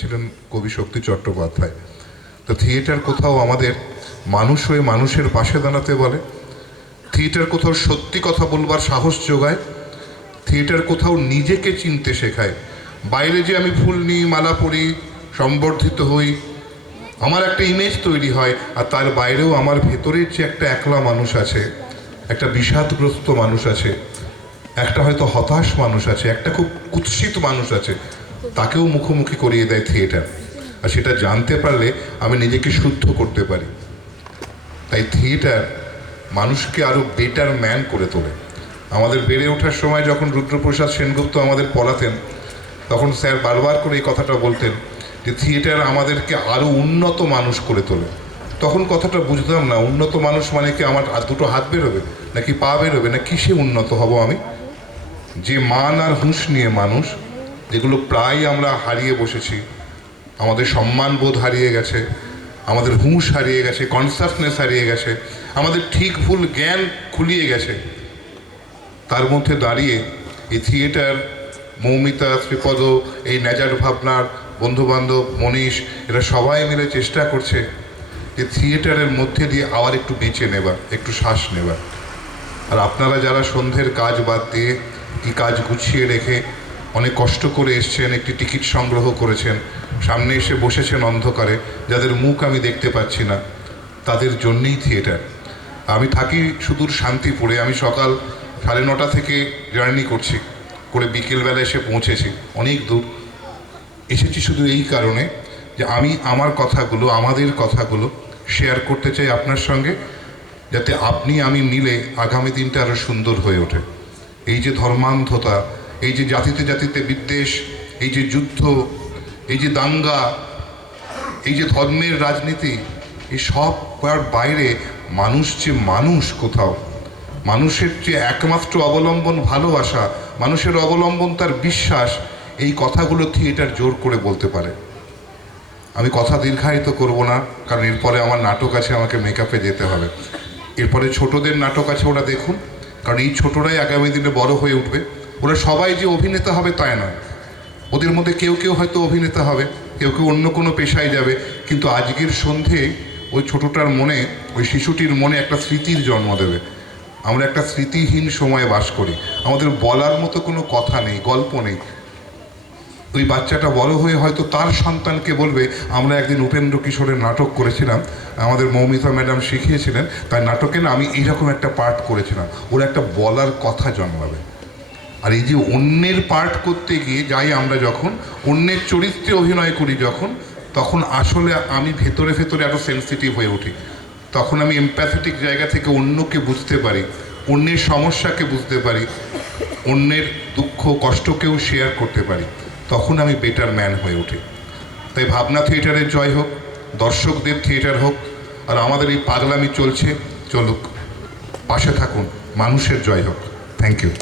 ছিলেন কবি শক্তি চট্টোপাধ্যায়। তো থিয়েটার কোথাও আমাদের মানুষ হয়ে মানুষের পাশে দাঁড়াতে বলে, থিয়েটার কোথাও সত্যি কথা বলবার সাহস যোগায়, থিয়েটার কোথাও নিজেকে চিনতে শেখায়। বাইরে যে আমি ফুল নিই, মালা পরি, সম্বর্ধিত হই, আমার একটা ইমেজ তৈরি হয়, আর তার বাইরেও আমার ভেতরের যে একটা একলা মানুষ আছে, একটা বিষাদগ্রস্ত মানুষ আছে, একটা হয়তো হতাশ মানুষ আছে, একটা খুব কুৎসিত মানুষ আছে, তাকেও মুখোমুখি করিয়ে দেয় থিয়েটার। আর সেটা জানতে পারলে আমি নিজেকে শুদ্ধ করতে পারি। তাই থিয়েটার মানুষকে আরও বেটার ম্যান করে তোলে। আমাদের বেড়ে ওঠার সময় যখন রুদ্রপ্রসাদ সেনগুপ্ত আমাদের পড়াতেন, তখন স্যার বারবার করে এই কথাটা বলতেন যে থিয়েটার আমাদেরকে আরও উন্নত মানুষ করে তোলে। তখন কথাটা বুঝতাম না, উন্নত মানুষ মানে কি আমার দুটো হাত বেরোবে, নাকি পা বেরোবে, না কিসে উন্নত হব আমি? যে মান আর হুঁশ নিয়ে মানুষ, যেগুলো প্রায় আমরা হারিয়ে বসেছি, আমাদের সম্মানবোধ হারিয়ে গেছে, আমাদের হুঁশ হারিয়ে গেছে, কনসাসনেস হারিয়ে গেছে, আমাদের ঠিক ভুল জ্ঞান খুলিয়ে গেছে, তার মধ্যে দাঁড়িয়ে এই থিয়েটার, মৌমিতা, শ্রীপদ, এই নেজার ভাবনার বন্ধুবান্ধব, মনীষ, এরা সবাই মিলে চেষ্টা করছে যে থিয়েটারের মধ্যে দিয়ে আবার একটু বেঁচে নেবার, একটু শ্বাস নেবার। আর আপনারা যারা সন্ধ্যের কাজ বাদ দিয়ে কি কাজ গুছিয়ে রেখে অনেক কষ্ট করে এসছেন, একটি টিকিট সংগ্রহ করেছেন, সামনে এসে বসেছেন অন্ধকারে, যাদের মুখ আমি দেখতে পাচ্ছি না, তাদের জন্যেই থিয়েটার। আমি থাকি সুদূর শান্তিপুরে, আমি সকাল 9:30 থেকে জার্নি করছি, করে বিকেলবেলা এসে পৌঁছেছি, অনেক দূর এসেছি শুধু এই কারণে যে আমি আমার কথাগুলো, আমাদের কথাগুলো শেয়ার করতে চাই আপনার সঙ্গে, যাতে আপনি আমি মিলে আগামী দিনটা আরও সুন্দর হয়ে ওঠে। এই যে ধর্মান্ধতা, এই যে জাতিতে জাতিতে বিদ্বেষ, এই যে যুদ্ধ, এই যে দাঙ্গা, এই যে ধর্মের রাজনীতি, এই সব বাইরে মানুষ যে মানুষ, কোথাও মানুষের যে একমাত্র অবলম্বন ভালোবাসা, মানুষের অবলম্বন তার বিশ্বাস, এই কথাগুলো থিয়েটার জোর করে বলতে পারে। আমি কথা দীর্ঘায়িত করব না, কারণ এরপরে আমার নাটক আছে, আমাকে মেকআপে যেতে হবে। এরপরে ছোটদের নাটক আছে, ওরা দেখুন, কারণ এই ছোটরাই আগামী দিনে বড় হয়ে উঠবে। ওরা সবাই যে অভিনেতা হবে তাই নয়, ওদের মধ্যে কেউ কেউ হয়তো অভিনেতা হবে, কেউ কেউ অন্য কোনো পেশায় যাবে, কিন্তু আজকের সন্ধে ওই ছোটটার মনে, ওই শিশুটির মনে একটা স্মৃতির জন্ম দেবে। আমরা একটা স্মৃতিহীন সময়ে বাস করি, আমাদের বলার মতো কোনো কথা নেই, গল্প নেই। ওই বাচ্চাটা বড় হয়ে হয়তো তার সন্তানকে বলবে, আমরা একদিন উপেন্দ্র কিশোরের নাটক করেছিলাম, আমাদের মৌমিতা ম্যাডাম শিখিয়েছিলেন, তাই নাটকে না আমি এইরকম একটা পার্ট করেছিলাম। ওর একটা বলার কথা জন্মাবে। আর এই যে অন্যের পার্ট করতে গিয়ে যাই আমরা, যখন অন্যের চরিত্রে অভিনয় করি যখন, তখন আসলে আমি ভেতরে ভেতরে আরও সেন্সিটিভ হয়ে উঠি। তখন আমি এমপ্যাথেটিক জায়গা থেকে অন্যকে বুঝতে পারি, অন্যের সমস্যাকে বুঝতে পারি, অন্যের দুঃখ কষ্টকেও শেয়ার করতে পারি। তখন আমি বেটার ম্যান হয়ে উঠি। তাই ভাবনা থিয়েটারের জয় হোক, দর্শকদের থিয়েটার হোক, আর আমাদের এই পাগলামি চলছে, চলুক, পাশে থাকুন, মানুষের জয় হোক। Thank you.